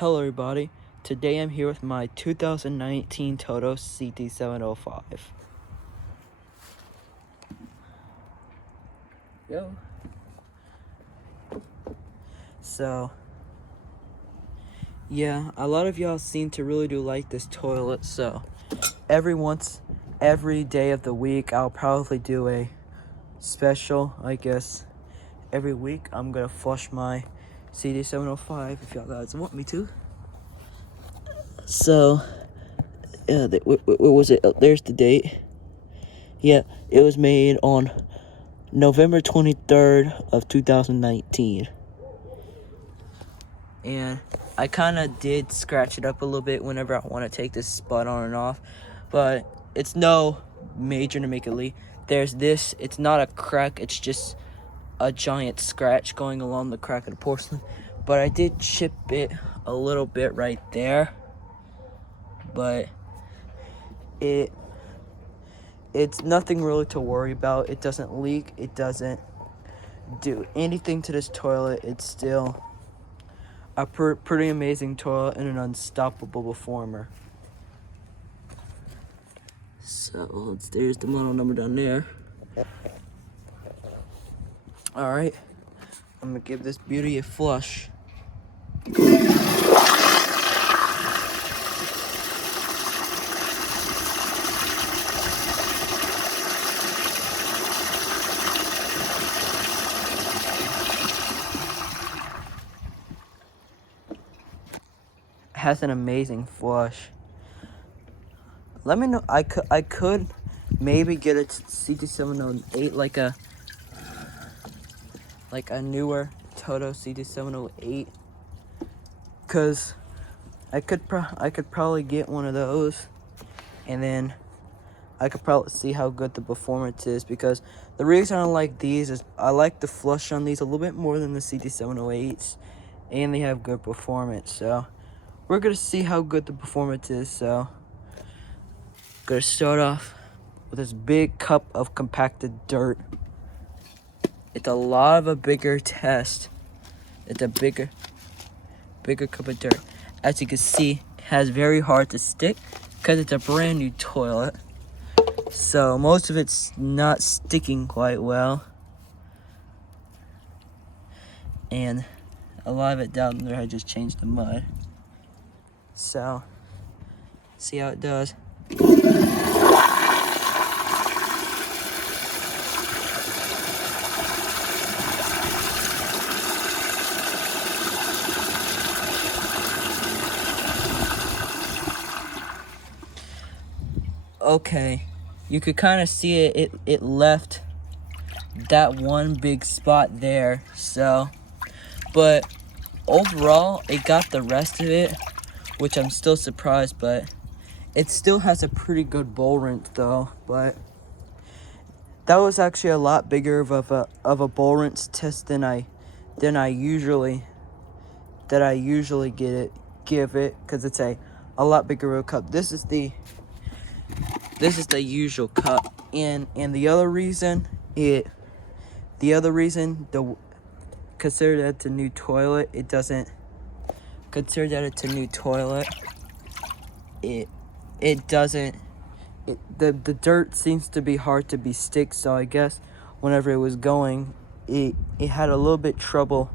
Hello everybody, today I'm here with my 2019 Toto ct705. Yo. So, yeah, a lot of y'all seem to really do like this toilet, so every day of the week I'll probably do a special, I guess. Every week I'm gonna flush my ct705 if y'all guys want me to. So, yeah, what was it? Oh, there's the date. Yeah, it was made on November 23rd of 2019. And I kind of did scratch it up a little bit whenever I want to take this spot on and off. But it's no major to make it leak. There's this. It's not a crack. It's just a giant scratch going along the crack of the porcelain. But I did chip it a little bit right there. But it's nothing really to worry about. It doesn't leak. It doesn't do anything to this toilet. It's still a pretty amazing toilet and an unstoppable performer. So there's the model number down there. Alright, I'm gonna give this beauty a flush. Has an amazing flush. Let me know. I could maybe get a ct708 like a newer Toto ct708, cause I could probably get one of those, and then I could probably see how good the performance is. Because the reason I like these is I like the flush on these a little bit more than the ct708s, and they have good performance. So we're gonna see how good the performance is. So gonna start off with this big cup of compacted dirt. It's a lot of a bigger test. It's a bigger cup of dirt. As you can see, it has very hard to stick because it's a brand new toilet. So most of it's not sticking quite well. And a lot of it down there I just changed the mud. So, see how it does. Okay, you could kind of see it left that one big spot there. So, but overall it got the rest of it, which I'm still surprised, but it still has a pretty good bowl rinse though. But that was actually a lot bigger of a bowl rinse test than I usually give it, because it's a lot bigger of a cup. This is the usual cup, and the other reason consider that it's a new toilet. It doesn't consider that it's a new toilet. The dirt seems to be hard to be stick, so I guess whenever it was going, it had a little bit trouble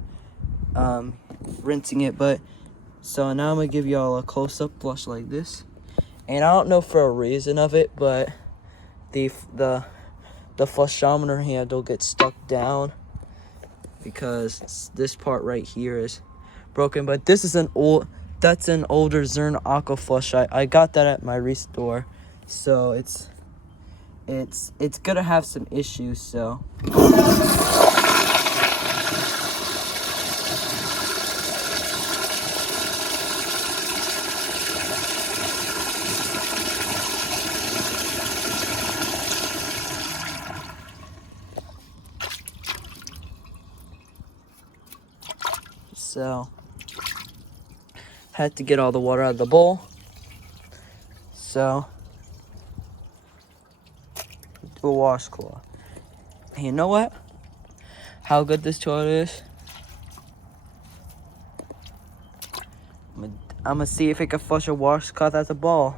rinsing it. But so now I'm gonna give y'all a close-up flush like this. And I don't know for a reason of it, but the flushometer handle gets stuck down because this part right here is broken. But this is an older Zern Aqua Flush. I got that at my restore, so it's gonna have some issues. So. So, had to get all the water out of the bowl. So, do a washcloth. And you know what? How good this toilet is? I'm gonna see if it can flush a washcloth as a ball.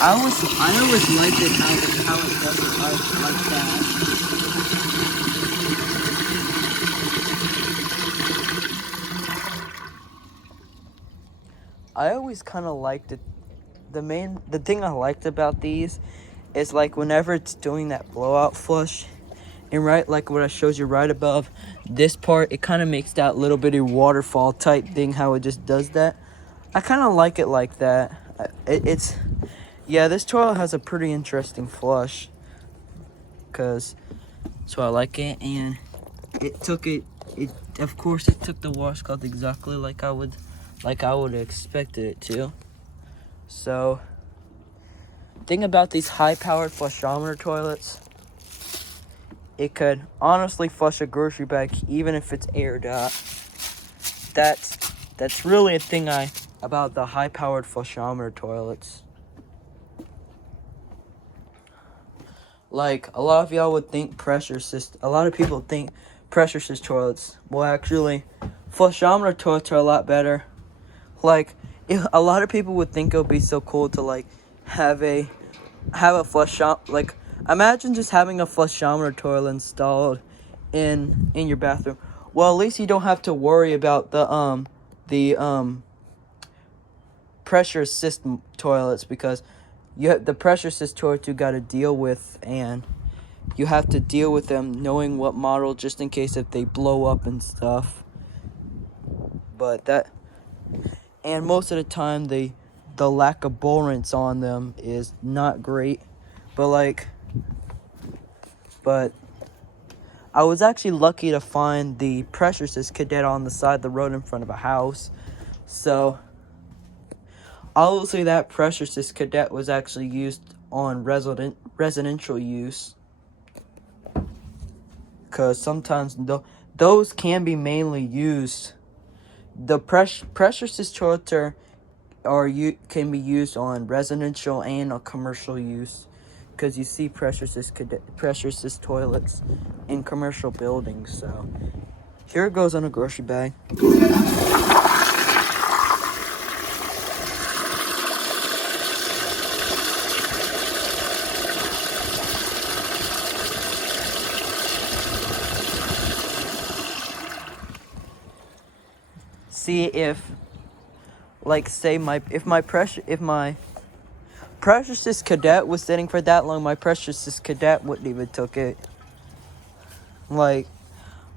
I always liked it how it does it like that. I always kind of liked it. The thing I liked about these is like whenever it's doing that blowout flush, and right like what I showed you right above this part, it kind of makes that little bitty waterfall type thing. How it just does that. I kind of like it like that. Yeah, this toilet has a pretty interesting flush, so I like it, and of course it took the washcloth exactly like I would have expected it to. So, thing about these high-powered flushometer toilets, it could honestly flush a grocery bag even if it's aired up. That's really a thing about the high-powered flushometer toilets. Like, a lot of y'all would think a lot of people think pressure assist toilets. Well, actually, flushometer toilets are a lot better. Like, a lot of people would think it would be so cool to, like, have a like, imagine just having a flushometer toilet installed in your bathroom. Well, at least you don't have to worry about the pressure assist toilets, because the pressure assist toilets you got to deal with, and you have to deal with them knowing what model, just in case if they blow up and stuff. And most of the time the lack of buoyance on them is not great. But I was actually lucky to find the pressure assist cadet on the side of the road in front of a house. So obviously that pressure assist cadet was actually used on residential use, because sometimes those can be mainly used. The pressure assist toilet can be used on residential and commercial use, because you see pressure assist toilets in commercial buildings. So here it goes on a grocery bag. See if, like, say if my pressure assist cadet was sitting for that long, my pressure assist cadet wouldn't even took it. Like,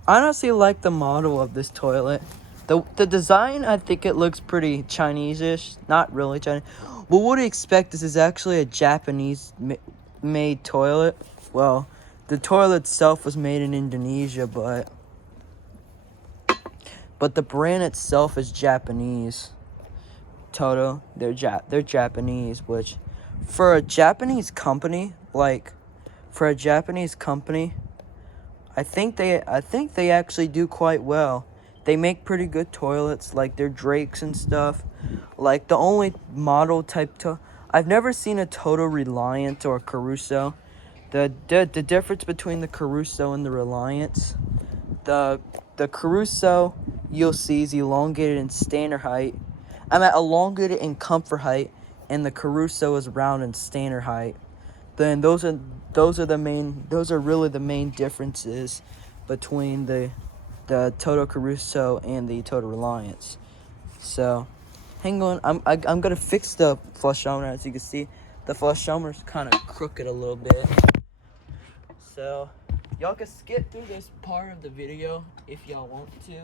I honestly like the model of this toilet. The design, I think it looks pretty Chinese-ish. Not really Chinese. Well, what do you expect? This is actually a Japanese made toilet. Well, the toilet itself was made in Indonesia, but the brand itself is Japanese. Toto, they're Japanese, which for a Japanese company, I think they actually do quite well. They make pretty good toilets, like their Drakes and stuff. Like, the only model type I've never seen a Toto Reliant or a Caruso. The difference between the Caruso and the Reliance, the Caruso you'll see is elongated in standard height. Elongated in comfort height, and the Caruso is round in standard height. Then those are really the main differences between the Toto Caruso and the Toto Reliance. So, hang on, I'm gonna fix the flushometer. As you can see, the flushometer's kind of crooked a little bit. So, y'all can skip through this part of the video if y'all want to.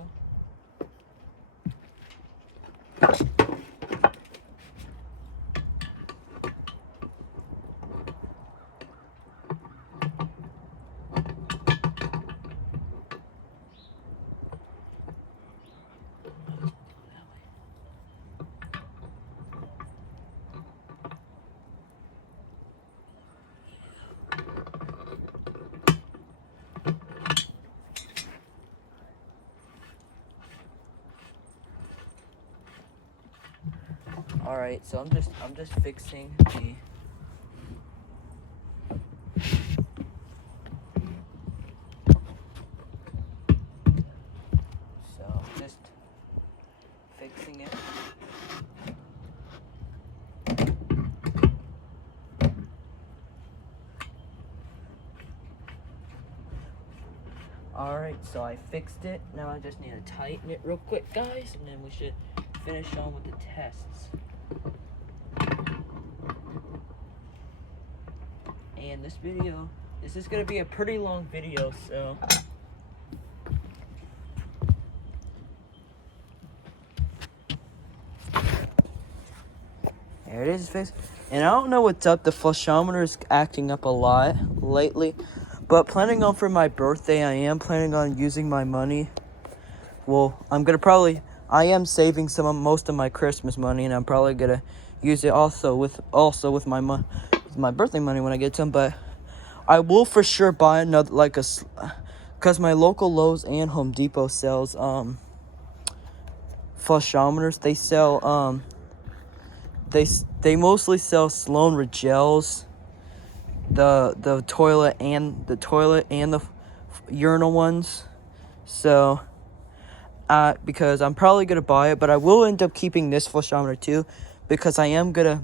All right, so I'm just fixing Alright, so I fixed it. Now I just need to tighten it real quick, guys, and then we should finish on with the tests. And this is going to be a pretty long video, so... There it is, face. And I don't know what's up. The flushometer is acting up a lot lately. But planning on for my birthday, I am planning on using my money. Well, I am saving most of my Christmas money, and I'm probably gonna use it also with my birthday money when I get some. But I will for sure buy another cause my local Lowe's and Home Depot sells flushometers. They sell they mostly sell Sloan Rigels, the toilet and the urinal ones. So because I'm probably gonna buy it, but I will end up keeping this flushometer too, because I am gonna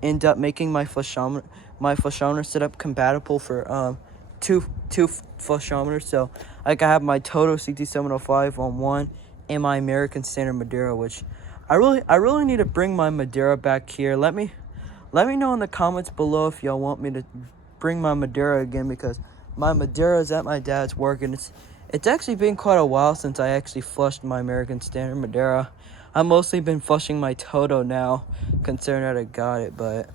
end up making my flushometer setup compatible for two flushometers. So I can have my Toto ct705 on one and my American Standard Madeira, which I really need to bring my Madeira back here. Let me know in the comments below if y'all want me to bring my Madeira again, because my Madeira is at my dad's work, and it's actually been quite a while since I actually flushed my American Standard Madeira. I've mostly been flushing my Toto now, considering that I got it, but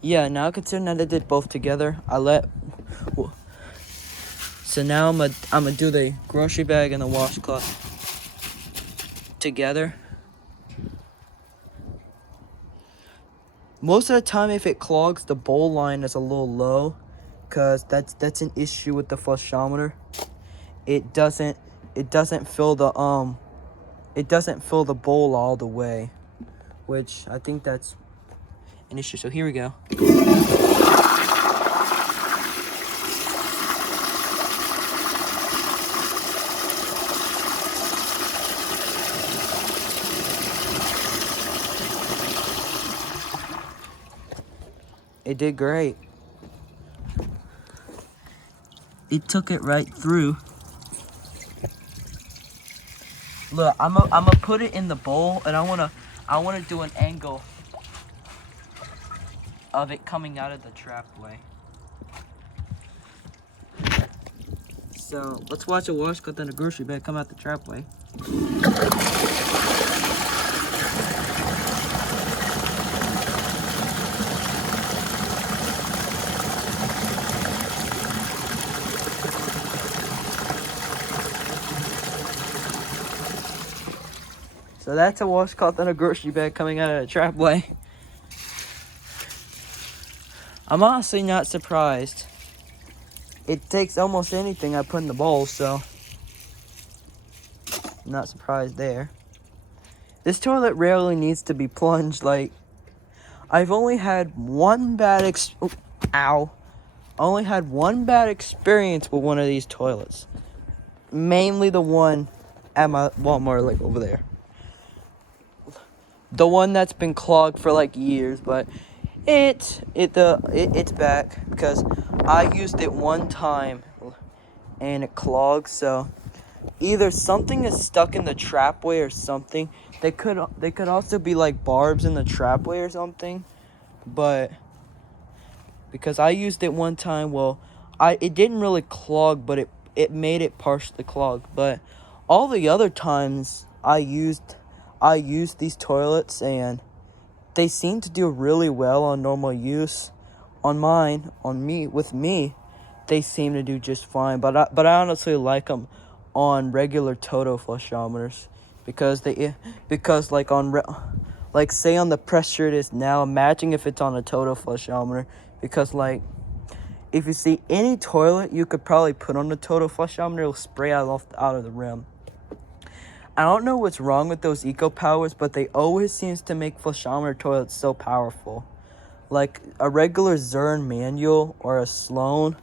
yeah, now considering that I did both together, so now I'm gonna do the grocery bag and the washcloth together. Most of the time, if it clogs, the bowl line is a little low, because that's an issue with the flushometer. It doesn't fill the bowl all the way, which I think that's an issue. So here we go. It did great. It took it right through. Look, I'm gonna put it in the bowl, and I wanna do an angle of it coming out of the trapway. So let's watch a washcloth and a grocery bag come out the trapway. So that's a washcloth and a grocery bag coming out of the trapway. I'm honestly not surprised. It takes almost anything I put in the bowl, so I'm not surprised there. This toilet rarely needs to be plunged. Like, I've only had one bad experience with one of these toilets. Mainly the one at my Walmart, like over there. The one that's been clogged for like years, but it's back because I used it one time and it clogged. So either something is stuck in the trapway or something. They could also be like barbs in the trapway or something. But because I used it one time, it didn't really clog, but it made it partially clog. But all the other times I used these toilets, and they seem to do really well on normal use. With me, they seem to do just fine. But I honestly like them on regular Toto flushometers, because say on the pressure it is now. Imagine if it's on a Toto flushometer, because like if you see any toilet you could probably put on the Toto flushometer, it'll spray out of the rim. I don't know what's wrong with those eco powers, but they always seems to make flushometer toilets so powerful. Like a regular Zern manual or a Sloan,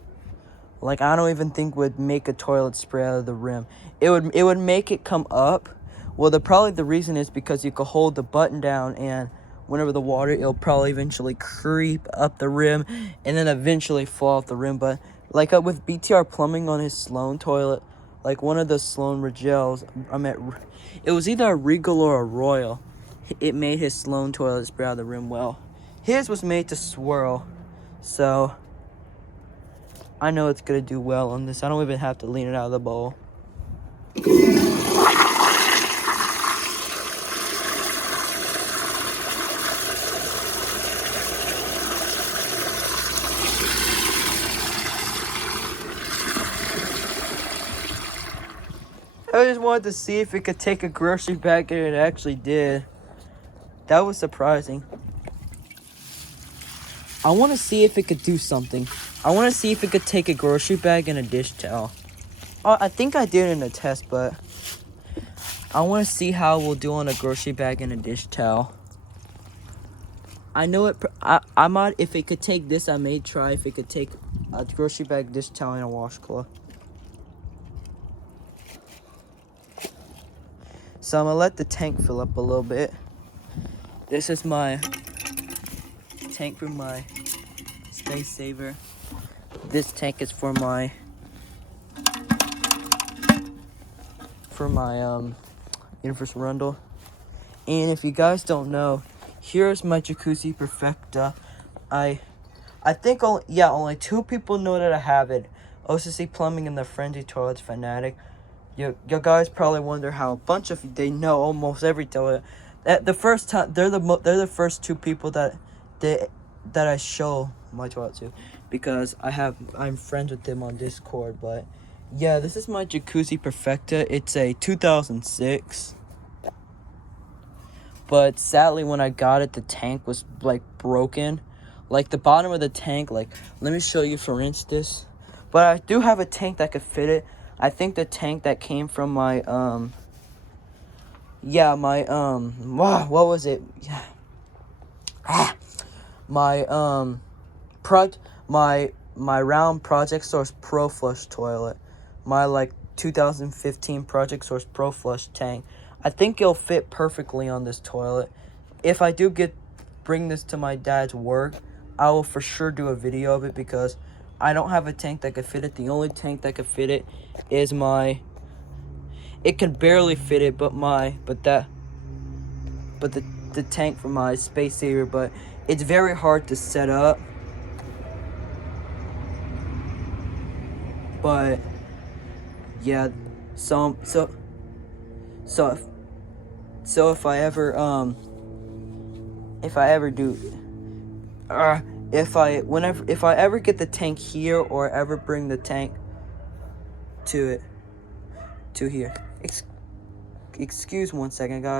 like I don't even think would make a toilet spray out of the rim. It would make it come up. Well, the reason is because you could hold the button down, and whenever the water, it'll probably eventually creep up the rim and then eventually fall off the rim. But Like with BTR plumbing on his Sloan toilet, like one of the Sloan Regels, it was either a Regal or a Royal. It made his Sloan toilet spray out of the rim well. His was made to swirl, so I know it's gonna do well on this. I don't even have to lean it out of the bowl. I just wanted to see if it could take a grocery bag, and it actually did. That was surprising. I want to see if it could do something. I want to see if it could take a grocery bag and a dish towel. I think I did in a test, but I want to see how we'll do on a grocery bag and a dish towel. I know it. I might, if it could take this, I may try if it could take a grocery bag, dish towel, and a washcloth. So I'm gonna let the tank fill up a little bit. This is my tank for my Space Saver. This tank is for my Universal Rundle. And if you guys don't know, here's my Jacuzzi Perfecta. I think only 2 people know that I have it. OCC Plumbing and the Frenzy Toilets Fanatic. You guys probably wonder how a bunch of they know almost every toilet. The first time they're the first 2 people that I show my toilet to, because I'm friends with them on Discord. But yeah, this is my Jacuzzi Perfecta. It's a 2006. But sadly, when I got it, the tank was like broken. Like the bottom of the tank, like let me show you for instance. But I do have a tank that could fit it. I think the tank that came from my what was it? My round Project Source Pro Flush toilet. My like 2015 Project Source Pro Flush tank. I think it'll fit perfectly on this toilet. If I do bring this to my dad's work, I will for sure do a video of it, because I don't have a tank that could fit it. The only tank that could fit it is it can barely fit it, but the tank for my Space Saver, but it's very hard to set up. But yeah, so if I ever get the tank here, or ever bring the tank to here. Excuse 1 second, guys.